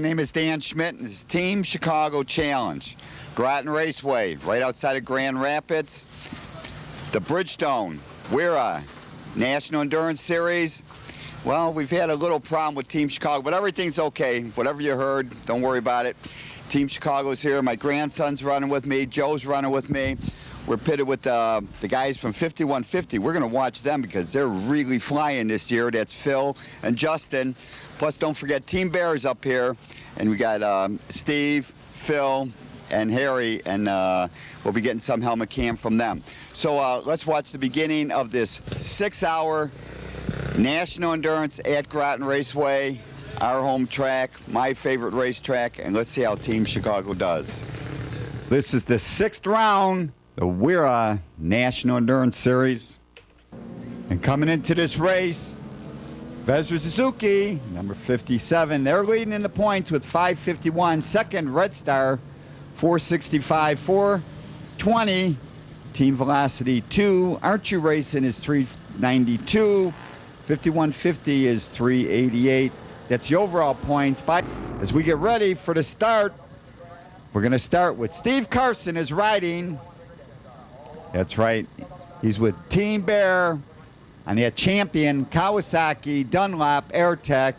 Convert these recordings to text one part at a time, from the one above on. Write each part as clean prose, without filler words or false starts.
My name is Dan Schmitt, and this is Team Chicago Challenge. Grattan Raceway, right outside of Grand Rapids. The Bridgestone, WERA, National Endurance Series. Well, we've had a little problem with Team Chicago, but everything's okay. Whatever you heard, don't worry about it. Team Chicago's here. My grandson's running with me. Joe's running with me. We're pitted with the guys from 5150. We're going to watch them because they're really flying this year. That's Phil and Justin. Plus, don't forget Team Bear's up here. And we got Steve, Phil, and Harry, and we'll be getting some helmet cam from them. So let's watch the beginning of this 6-hour National Endurance at Grattan Raceway, our home track, my favorite racetrack, and let's see how Team Chicago does. This is the 6th round, the WERA National Endurance Series. And coming into this race, Vesrah Suzuki, number 57. They're leading in the points with 551. Second, Red Star, 465, 420. Team Velocity 2. Aren't You Racing is 392. 5150 is 388. That's the overall points. As we get ready for the start, we're going to start with Steve Karson is riding. That's right. He's with Team Bear on that champion Kawasaki Dunlop AirTech.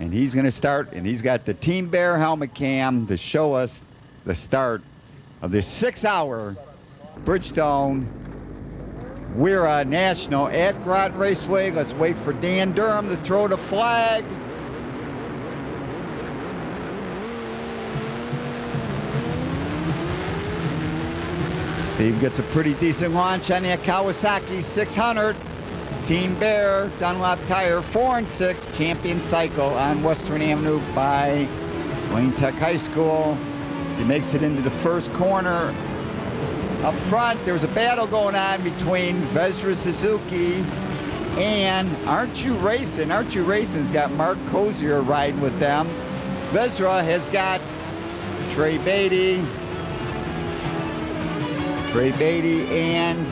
And he's going to start, and he's got the Team Bear helmet cam to show us the start of this 6-hour Bridgestone WERA National at Grattan Raceway. Let's wait for Dan Durham to throw the flag. Steve gets a pretty decent launch on that Kawasaki 600. Team Bear, Dunlop Tire, 4 and 6, champion cycle on Western Avenue by Wayne Tech High School. As he makes it into the first corner. Up front, there's a battle going on between Vesrah Suzuki and Aren't You Racing. Aren't You Racing's got Mark Cozier riding with them. Vesrah has got Tray Batey and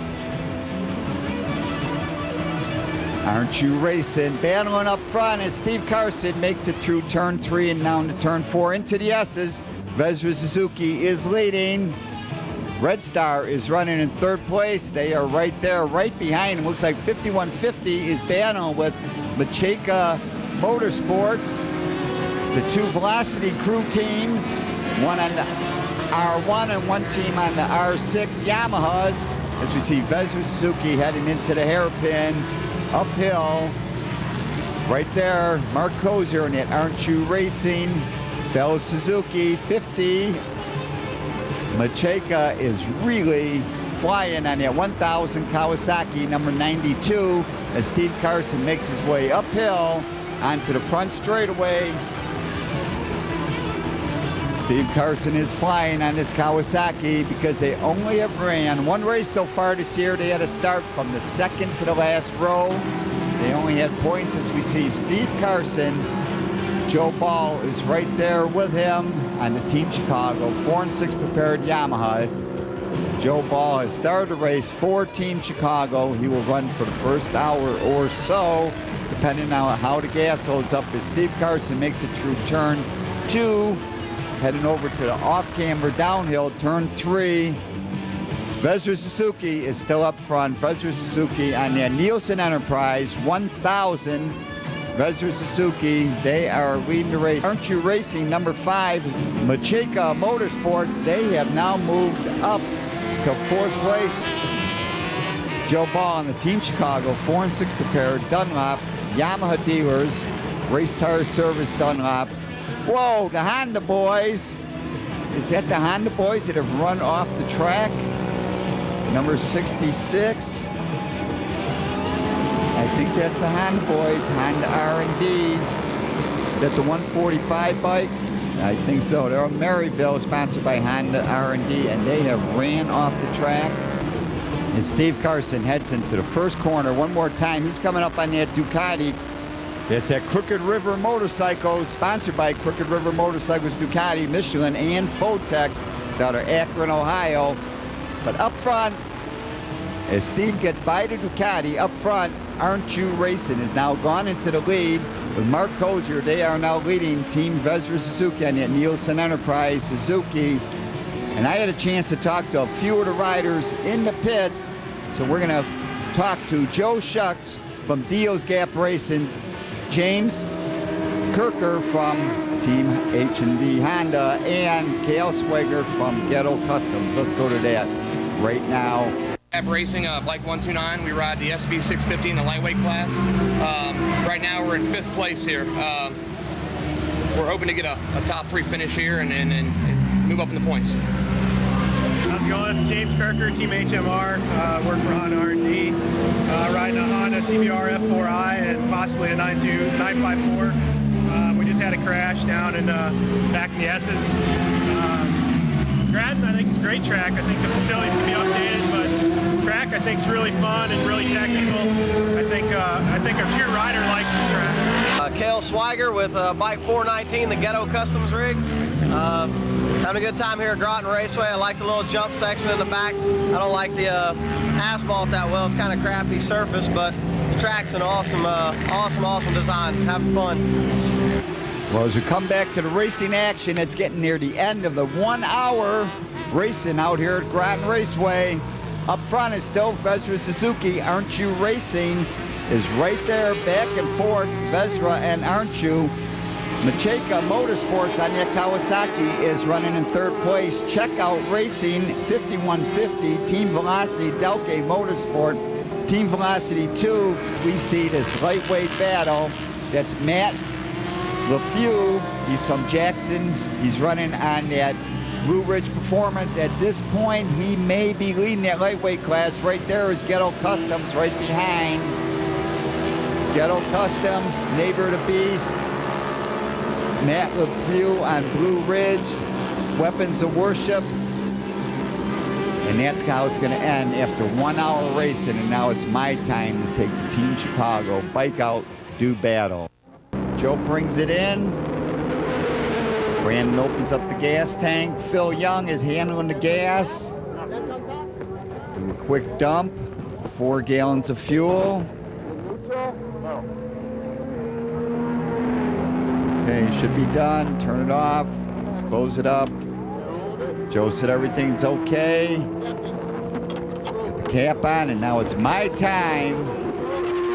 Aren't You Racing battling up front as Steve Karson makes it through turn 3 and down to turn 4 into the S's. Vesrah Suzuki is leading. Red Star is running in 3rd place. They are right there, right behind him. Looks like 5150 is battling with Macheka Motorsports. The 2 Velocity crew teams, one on the R1 and one team on the R6 Yamahas. As we see Vesrah Suzuki heading into the hairpin, uphill. Right there, Mark Cozier and it. Aren't You Racing? Bell Suzuki, 50. Macheka is really flying on that 1000 Kawasaki, number 92, as Steve Karson makes his way uphill onto the front straightaway. Steve Karson is flying on this Kawasaki because they only have ran one race so far this year. They had to start from the 2nd to the last row. They only had points as we see Steve Karson. Joe Ball is right there with him on the Team Chicago 4 and 6 prepared Yamaha. Joe Ball has started the race for Team Chicago. He will run for the first hour or so, depending on how the gas holds up, as Steve Karson makes it through turn 2. Heading over to the off-camber downhill, turn 3. Vesrah Suzuki is still up front. Vesrah Suzuki on the Nielsen Enterprise 1000. Vesrah Suzuki, they are leading the race. Aren't You Racing, number 5. Macheka Motorsports, they have now moved up to 4th place. Joe Ball on the Team Chicago 4 and 6 prepared. Dunlop, Yamaha dealers, Race Tire Service Dunlop. Whoa, the Honda boys. Is that the Honda boys that have run off the track? Number 66. I think that's the Honda boys, Honda R&D. Is that the 145 bike? I think so. They're in Maryville, sponsored by Honda R&D, and they have ran off the track. And Steve Karson heads into the first corner one more time. He's coming up on that Ducati. It's that Crooked River Motorcycles, sponsored by Crooked River Motorcycles, Ducati, Michelin, and Fotex out of Akron, Ohio. But up front, as Steve gets by the Ducati, up front, Aren't You Racing has now gone into the lead. with Mark Kozier. They are now leading Team Vesrah Suzuki on that Nielsen Enterprise Suzuki. And I had a chance to talk to a few of the riders in the pits. So we're going to talk to Joe Shucks from Dio's Gap Racing, James Kirker from Team H&D Honda, and Cale Swigert from Ghetto Customs. Let's go to that right now. Gap Racing, Bike 129. We ride the SV 650 in the lightweight class. Right now we're in 5th place here. We're hoping to get a top 3 finish here and move up in the points. How's it going? This is James Kirker, Team HMR. Work for Honda R&D. Riding a Honda CBR F4i and possibly a 954. We just had a crash down in back in the S's. Grattan, I think it's a great track. I think the facilities can be updated, but track I think is really fun and really technical. I think a true rider likes the track. Cale Swigert with Bike 419, the Ghetto Customs rig. Having a good time here at Grattan Raceway. I like the little jump section in the back. I don't like the asphalt that well. It's kind of crappy surface, but the track's an awesome design. Having fun. Well, as we come back to the racing action, it's getting near the end of the 1 hour racing out here at Grattan Raceway. Up front is still Vesrah Suzuki. Aren't You Racing is right there, back and forth, Vesrah and Aren't You. Macheka Motorsports on that Kawasaki is running in 3rd place. Checkout Racing 5150, Team Velocity Delke Motorsport, Team Velocity 2. We see this lightweight battle. That's Matt LeFew. He's from Jackson. He's running on that Blue Ridge Performance. At this point, he may be leading that lightweight class. Right there is Ghetto Customs right behind. Ghetto Customs, Neighbor of the Beast. Matt LeFew on Blue Ridge, Weapons of Worship. And that's how it's going to end after 1 hour racing. And now it's my time to take the Team Chicago bike out, do battle. Joe brings it in. Brandon opens up the gas tank. Phil Young is handling the gas. Do a quick dump. 4 gallons of fuel. Okay, should be done. Turn it off. Let's close it up. Joe said everything's okay. Get the cap on, and now it's my time.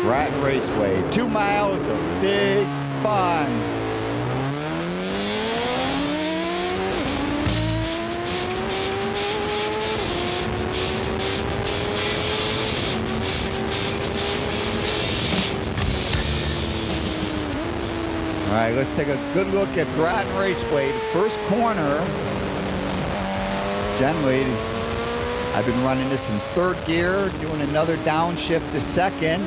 Grattan Raceway. 2 miles of big fun. All right, let's take a good look at Grattan Raceway. The first corner, generally, I've been running this in 3rd gear, doing another downshift to 2nd.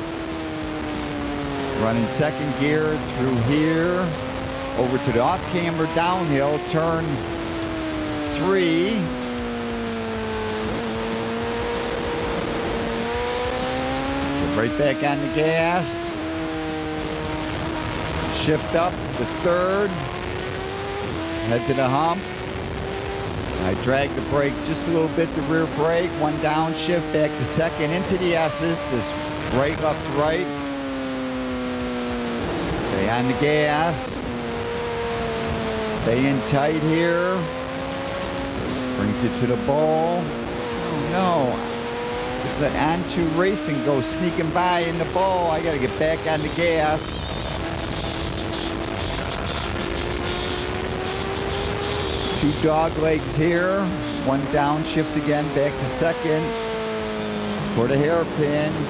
Running 2nd gear through here, over to the off-camber downhill, turn 3. Get right back on the gas. Shift up to 3rd, head to the hump. I drag the brake just a little bit, the rear brake, 1 downshift back to 2nd into the S's, this right, left, right. Stay on the gas. Stay in tight here. Brings it to the bowl. Oh no, just let On2 Racing go sneaking by in the bowl. I gotta get back on the gas. Two dog legs here, 1 downshift again, back to 2nd for the hairpins.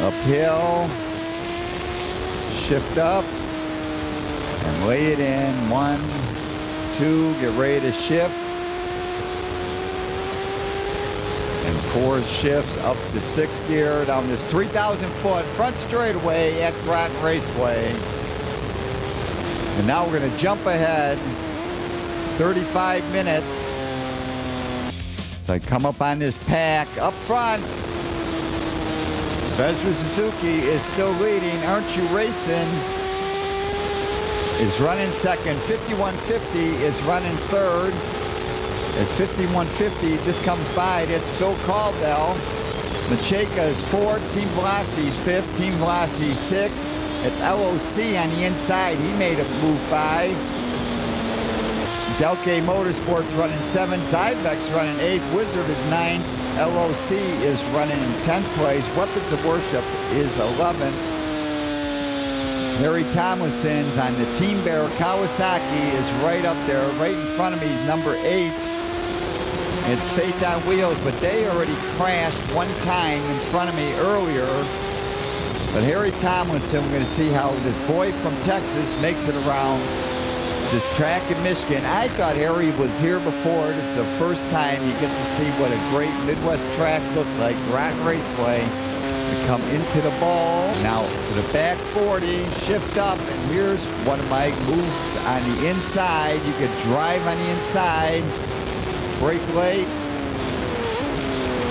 Uphill, shift up, and lay it in. 1, 2, get ready to shift. And 4 shifts up to 6th gear down this 3,000 foot front straightaway at Grattan Raceway. And now we're going to jump ahead 35 minutes. So I come up on this pack up front. Vesrah Suzuki is still leading. Aren't You Racing is running 2nd. 5150 is running 3rd. As 5150 just comes by, that's Phil Caldwell. Macheka is 4th. Team Velocity is 5th. Team Velocity 6th. It's LOC on the inside. He made a move by. Delke Motorsports running 7th. Zybex running 8th. Wizard is 9th. LOC is running in 10th place. Weapons of Worship is 11th. Harry Tomlinson's on the Team Bear Kawasaki is right up there. Right in front of me, number 8. It's Faith on Wheels, but they already crashed one time in front of me earlier. But Harry Tomlinson, we're going to see how this boy from Texas makes it around this track in Michigan. I thought Harry was here before. This is the first time he gets to see what a great Midwest track looks like. Grattan Raceway. We come into the ball. Now to the back 40, shift up, and here's one of my moves on the inside. You could drive on the inside, brake late,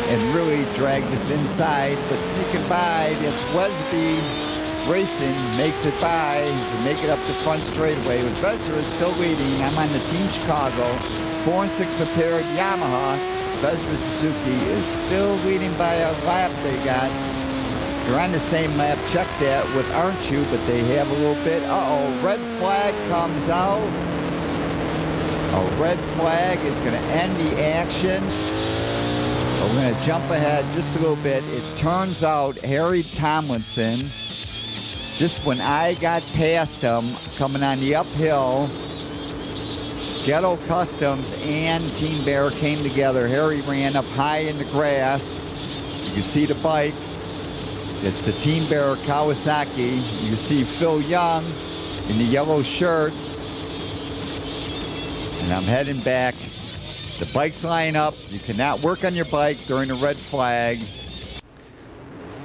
and really drag this inside, but sneaking by, that's Wesby Racing, makes it by to make it up the front straightaway. But Vesrah is still leading. I'm on the Team Chicago, 4 and 6 prepared Yamaha. Vesrah Suzuki is still leading by a lap they got. They're on the same lap, check that with Aren't You, but they have a little bit. Uh-oh, red flag comes out. A red flag is gonna end the action. We're going to jump ahead just a little bit. It turns out Harry Tomlinson, just when I got past him, coming on the uphill, Ghetto Customs and Team Bear came together. Harry ran up high in the grass. You can see the bike. It's the Team Bear Kawasaki. You can see Phil Young in the yellow shirt. And I'm heading back. The bikes line up. You cannot work on your bike during the red flag.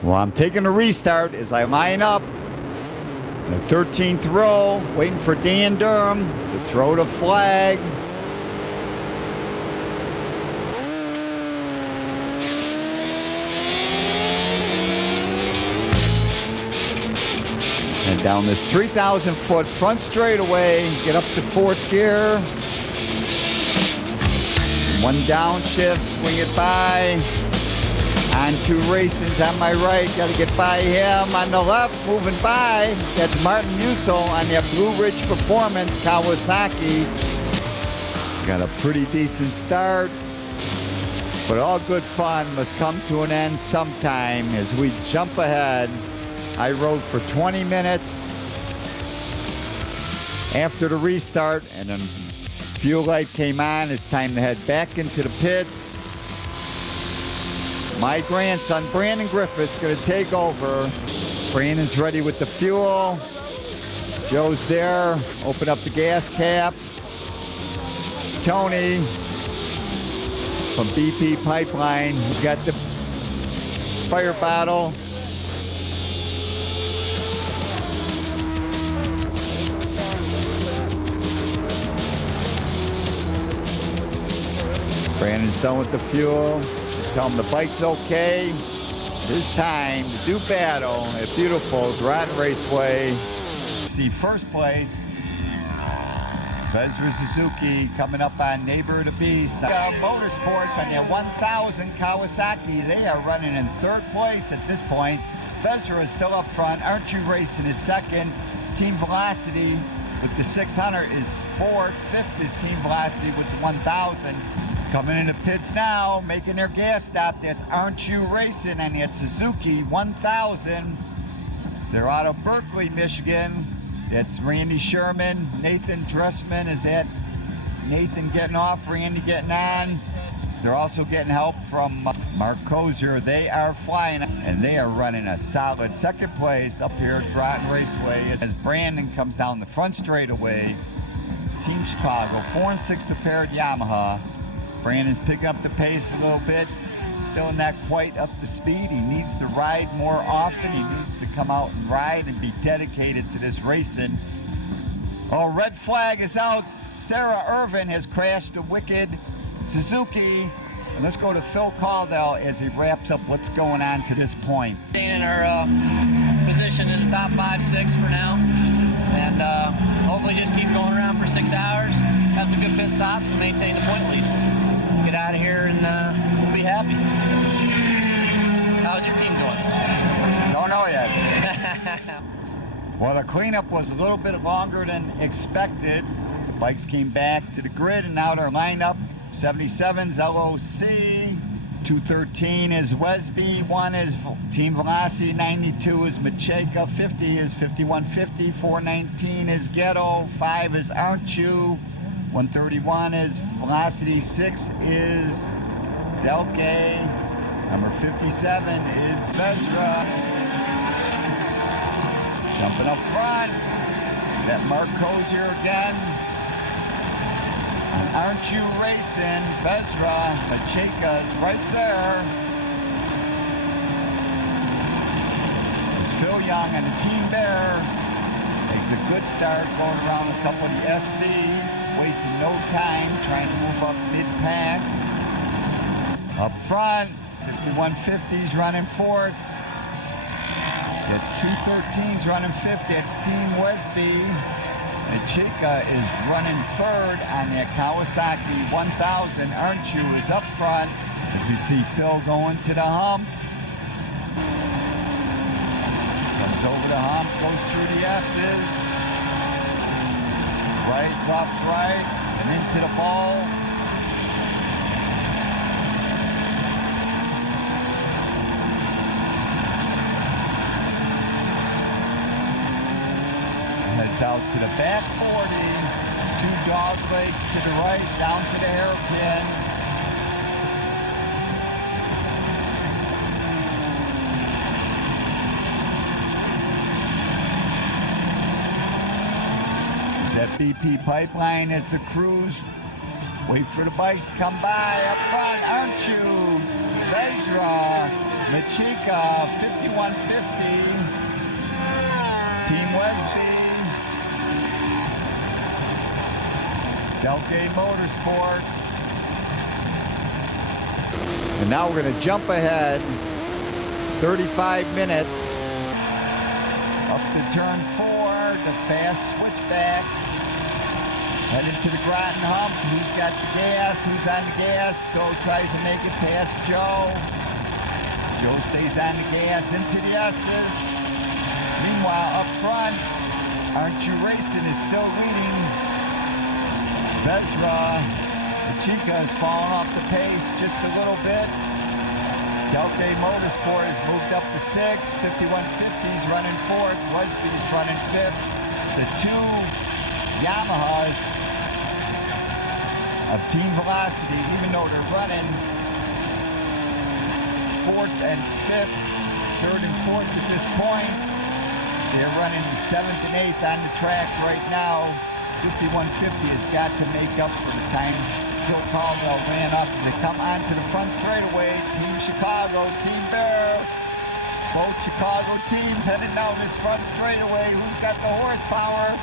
Well, I'm taking a restart as I line up in the 13th row, waiting for Dan Durham to throw the flag. And down this 3,000-foot front straightaway, get up to 4th gear. One downshift, swing it by. On 2 Racing's on my right, got to get by him. On the left, moving by, that's Martin Musso on that Blue Ridge Performance Kawasaki. Got a pretty decent start, but all good fun must come to an end sometime as we jump ahead. I rode for 20 minutes after the restart, and then fuel light came on. It's time to head back into the pits. My grandson, Brandon Griffith's going to take over. Brandon's ready with the fuel. Joe's there. Open up the gas cap. Tony from BP Pipeline, he's got the fire bottle. Brandon's done with the fuel. Tell him the bike's okay. It's time to do battle at beautiful Grattan Raceway. See first place, Vesrah Suzuki coming up on Neighbor of the Beast. Motorsports on their 1000 Kawasaki. They are running in 3rd place at this point. Vesrah is still up front. Aren't You Racing is 2nd. Team Velocity with the 600 is 4th. 5th is Team Velocity with the 1000. Coming into pits now, making their gas stop. That's Aren't You Racing and it's Suzuki 1000. They're out of Berkeley, Michigan. That's Randy Sherman. Nathan Dressman is at Nathan getting off, Randy getting on. They're also getting help from Mark Kozier. They are flying and they are running a solid 2nd place up here at Grattan Raceway as Brandon comes down the front straightaway. Team Chicago, 4 and 6 prepared Yamaha. Brandon's picking up the pace a little bit. Still not quite up to speed. He needs to ride more often. He needs to come out and ride and be dedicated to this racing. Oh, red flag is out. Sarah Irvin has crashed a wicked Suzuki. And let's go to Phil Caldwell as he wraps up what's going on to this point. Staying in our position in the top 5-6 for now. And hopefully just keep going around for 6 hours. Have some good pit stops and maintain the point lead. Get out of here and we'll be happy. How's your team doing? Don't know yet. Well, the cleanup was a little bit longer than expected. The bikes came back to the grid, and now they're lined up. 77's LOC, 213 is Wesby, 1 is Team Velocity, 92 is Macheka, 50 is 5150, 419 is Ghetto, 5 is Aren't You, 131 is Velocity, 6 is Delke, number 57 is Vesrah. Jumping up front, that Mark Crozier again. And Aren't You Racing, Vesrah, Macheka's right there. As Phil Young and the Team Bear makes a good start going around a couple of the SVs, wasting no time trying to move up mid-pack. Up front, 5150's running fourth. The 213's running fifth. It's Team Wesby. Macheka is running third on the Kawasaki 1000. Aren't You is up front as we see Phil going to the hump. Comes over the hump, goes through the S's. Right, left, right, and into the ball. Heads out to the back 40, 2 dog legs to the right, down to the hairpin. Is that BP pipeline as the crews wait for the bikes to come by up front. Aren't You? Vesrah, Macheka, 5150, Team Wesby. Delke Motorsports. And now we're going to jump ahead 35 minutes up to turn 4, the fast switchback. Headed to the Grattan hump. Who's got the gas? Who's on the gas? Phil tries to make it past Joe. Joe stays on the gas into the S's. Meanwhile, up front, Aren't You Racing is still leading. Vesrah, Macheka has fallen off the pace just a little bit. Delke Motorsport has moved up to 6. 5150's running 4th. Wesby's running 5th. The 2 Yamahas of Team Velocity, even though they're running 4th and 5th, 3rd and 4th at this point, they're running 7th and 8th on the track right now. 5150 has got to make up for the time Phil Caldwell ran up to come onto the front straightaway. Team Chicago, Team Bear. Both Chicago teams heading down this front straightaway. Who's got the horsepower?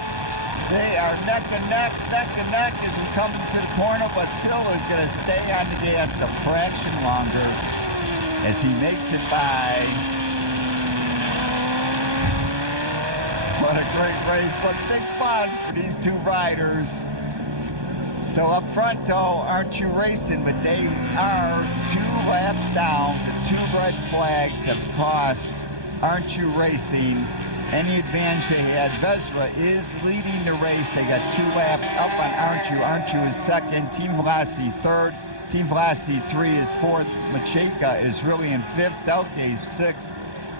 They are neck and neck as we come into the corner, but Phil is going to stay on the gas a fraction longer as he makes it by. What a great race, what big fun for these 2 riders. Still up front though, Aren't You Racing, but they are 2 laps down. The 2 red flags have cost Aren't You Racing any advantage they had. Vesrah is leading the race. They got 2 laps up on Aren't You. Aren't You is 2nd, Team Velocity 3rd, Team Velocity 3 is 4th, Macheka is really in 5th, Delke is 6th.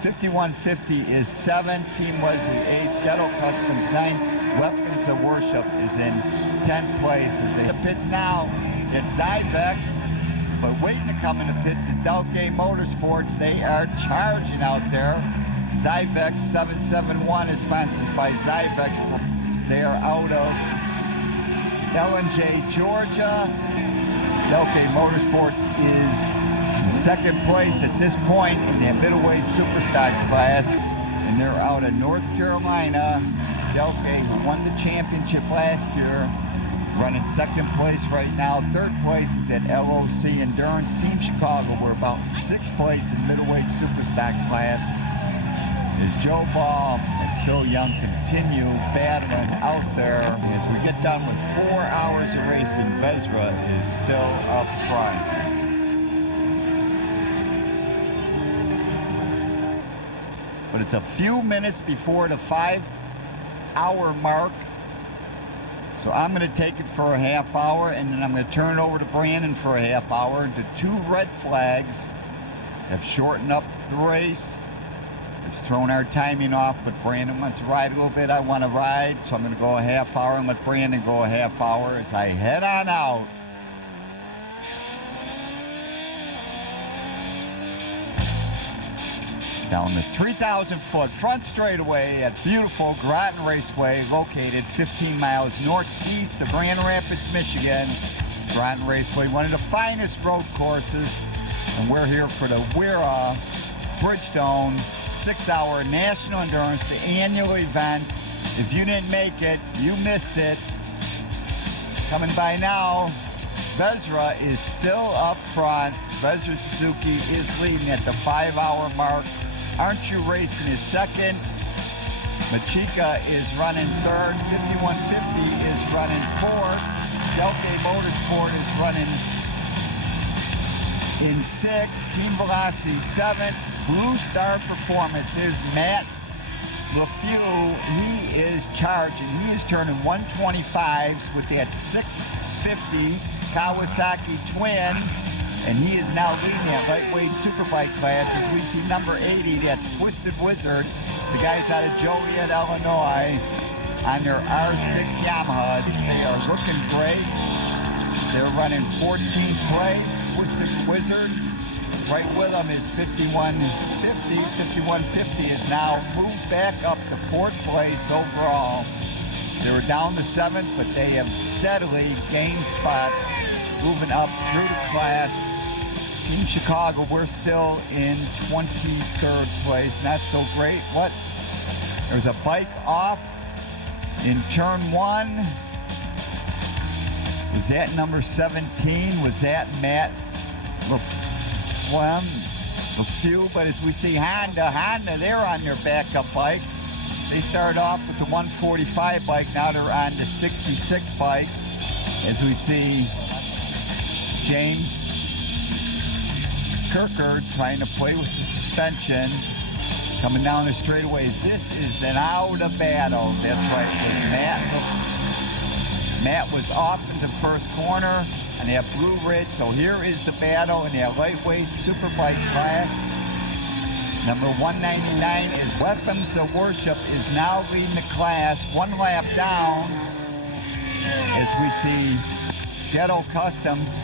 5150 is 7th, Team Wesley 8th, Ghetto Customs 9th, Weapons of Worship is in 10th place. As they hit the pits now, it's Zyvex, but waiting to come in the pits is Delke Motorsports. They are charging out there. Zyvex 771 is sponsored by Zyvex. They are out of L&J, Georgia. Delke Motorsports is in 2nd place at this point in the middleweight superstock class, and they're out of North Carolina. Delke, who won the championship last year, running 2nd place right now. 3rd place is at LOC Endurance. Team Chicago, we're about 6th place in middleweight superstock class. As Joe Ball and Phil Young continue battling out there. As we get done with 4 hours of racing, Vesrah is still up front. But it's a few minutes before the 5 hour mark. So I'm going to take it for a half hour, and then I'm going to turn it over to Brandon for a half hour. The 2 red flags have shortened up the race. It's thrown our timing off, but Brandon wants to ride a little bit. I want to ride, so I'm going to go a half hour and let Brandon go a half hour as I head on out. Down the 3,000-foot front straightaway at beautiful Grattan Raceway, located 15 miles northeast of Grand Rapids, Michigan. Grattan Raceway, one of the finest road courses, and we're here for the WERA Bridgestone 6-hour National Endurance, the annual event. If you didn't make it, you missed it. Coming by now, Vesrah is still up front. Vesrah Suzuki is leading at the 5-hour mark. Aren't You Racing is second. Machika is running third. 5150 is running fourth. Delta Motorsport is running in sixth. Team Velocity seventh. Blue Star Performance is Matt LeFew. He is charging. He is turning 125s with that 650 Kawasaki Twin. And he is now leading that lightweight superbike class. As we see number 80, that's Twisted Wizard. The guys out of Joliet, Illinois, on their R6 Yamahas. They are looking great. They're running 14th place. Twisted Wizard. Right with them is 5150. 5150 is now moved back up to 4th place overall. They were down to 7th, but they have steadily gained spots, moving up through the class. Team Chicago, we're still in 23rd place. Not so great. What? There's a bike off in turn 1. Was that number 17? Was that Matt LeFew? But as we see Honda, they're on their backup bike. They started off with the 145 bike. Now they're on the 66 bike. As we see James Kirker trying to play with the suspension, coming down the straightaway. This is an out of battle. That's right, it was Matt was off into first corner on that Blue Ridge. So here is the battle in that lightweight superbike class. Number 199 is Weapons of Worship, is now leading the class 1 lap down. As we see Ghetto Customs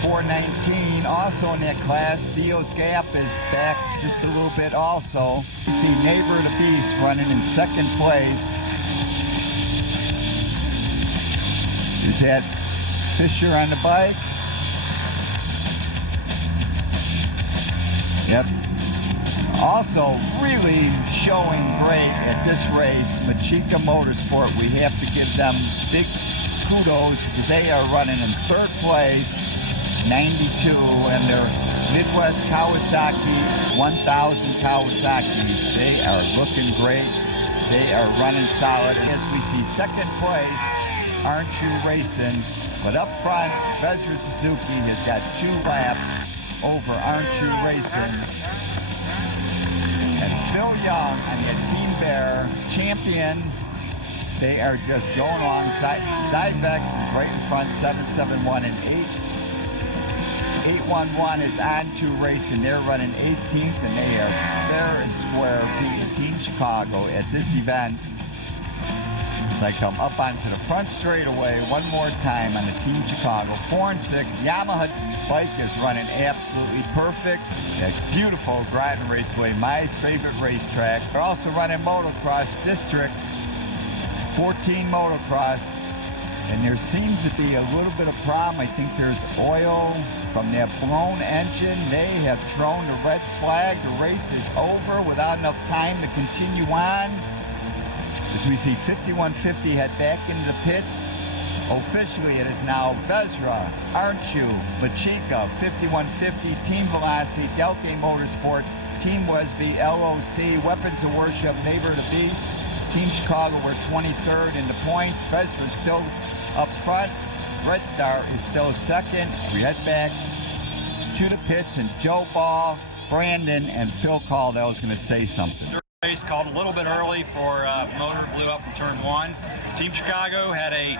419 also in that class. Theo's Gap is back just a little bit also. You see Neighbor of the Beast running in 2nd place. Is that Fisher on the bike? Yep. Also really showing great at this race, Machika Motorsport. We have to give them big kudos because they are running in 3rd place, 92, and their Midwest Kawasaki 1000 Kawasaki. They are looking great. They are running solid. As we see 2nd place, Aren't You Racing? But up front, Vesrah Suzuki has got 2 laps over Aren't You Racing. And Phil Young on the Team Bear champion. They are just going along. Zyvex is right in front, 771 and 811 is On To Racing. They're running 18th, and they are fair and square beating Team Chicago at this event. As I come up onto the front straightaway one more time on the Team Chicago 4 and 6. Yamaha bike is running absolutely perfect. That beautiful Grattan Raceway, my favorite racetrack. They're also running motocross district, 14 motocross, and there seems to be a little bit of problem. I think there's oil from that blown engine. They have thrown the red flag. The race is over without enough time to continue on. As we see 5150 head back into the pits. Officially, it is now Vesrah, Aren't You, Machika, 5150, Team Velocity, Delta Motorsport, Team Wesby, LOC, Weapons of Worship, Neighbor of the Beast, Team Chicago, we're 23rd in the points. Vesrah is still up front. Red Star is still 2nd. We head back to the pits, and Joe Ball, Brandon, and Phil Caldwell is going to say something. Race called a little bit early for motor blew up in turn 1. Team Chicago had an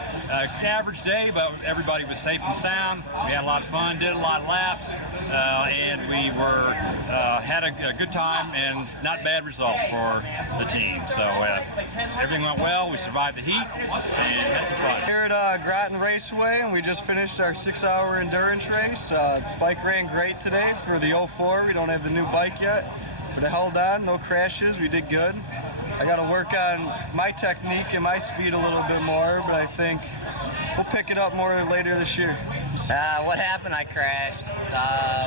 average day, but everybody was safe and sound. We had a lot of fun, did a lot of laps, and we had a good time and not bad result for the team. So everything went well. We survived the heat and had some fun. Here at Grattan Raceway, and we just finished our 6-hour endurance race. Bike ran great today for the 04. We don't have the new bike yet, but it held on, no crashes. We did good. I got to work on my technique and my speed a little bit more, but I think we'll pick it up more later this year. What happened? I crashed,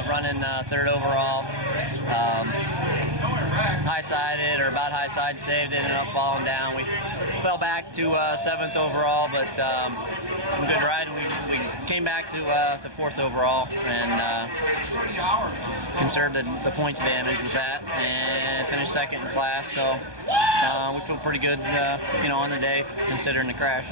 running third overall. High-sided or about high-side saved, ended up falling down. We fell back to 7th overall, but some good ride. We came back to 4th overall and conserved the points damage with that and finished 2nd in class. So we feel pretty good, on the day considering the crash.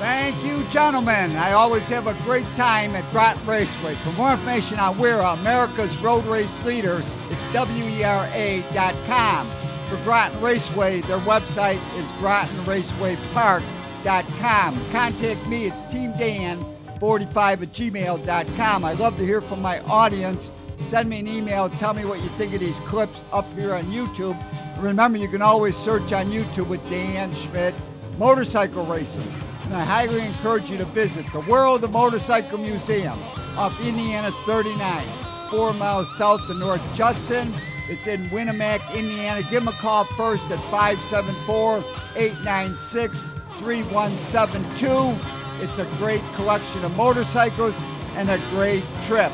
Thank you, gentlemen. I always have a great time at Grattan Raceway. For more information on WERA, America's road race leader, it's WERA.com. For Grattan Raceway, their website is GrattanRacewayPark.com. Contact me, it's teamdan45@gmail.com. I love to hear from my audience. Send me an email, tell me what you think of these clips up here on YouTube. Remember, you can always search on YouTube with Dan Schmitt Motorcycle Racing. And I highly encourage you to visit the World of Motorcycle Museum off Indiana 39, 4 miles south of North Judson. It's in Winnemac, Indiana. Give them a call first at 574-896-3172. It's a great collection of motorcycles and a great trip.